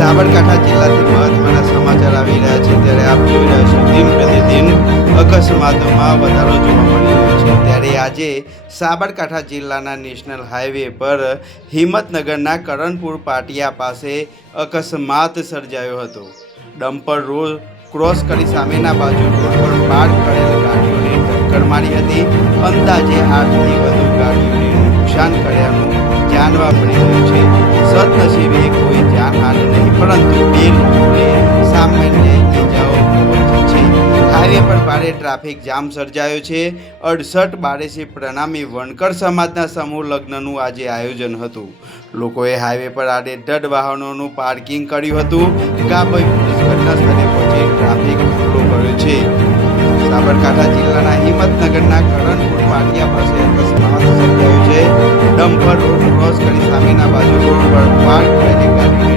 સાબરકાંઠા જિલ્લાથી મહત્વના સમાચાર આવી રહ્યા છે ત્યારે આપ જોઈ રહ્યા છો દિન પ્રતિદિન અકસ્માતોમાં વધારો જોવા મળી રહ્યો છે ત્યારે આજે સાબરકાંઠા જિલ્લાના નેશનલ હાઈવે પર હિંમતનગરના કરણપુર પાટિયા પાસે અકસ્માત સર્જાયો હતો। ડમ્પર રોડ ક્રોસ કરી સામેના બાજુ રોડ પર પાર્ક કરેલ ગાડીઓને ટક્કર મારી હતી। અંદાજે 8 થી વધુ ગાડીઓને નુકસાન કર્યાનું જાણવા મળી રહ્યું છે। સદનસીબે કોઈ જાનહાનિ નહીં પરંતુ 2 લોકોને સામાન્ય ઈજાઓ પહોંચી છે। હાઈવે પર ભારે ટ્રાફિક જામ સર્જાયો છે। 68 બારેસી પ્રણામી વણકર સમાજના સમૂહ લગ્નનું આજે આયોજન હતું। લોકોએ હાઈવે પર આડેધડ વાહનોનું પાર્કિંગ કર્યું હતું। ગાભઈ પોલીસ ઘટના સ્થળે પહોંચી ટ્રાફિક ખુલ્લો કર્યો છે। સાબરકાંઠા જિલ્લાના હિંમતનગરના કરણપુર પાટિયા પાસે અકસ્માત સર્જાયો છે। ડમ્પર રોડ ક્રોસ કરી સામેના બાજુ રોડ પર પાર્ક કરેલી ગાડીને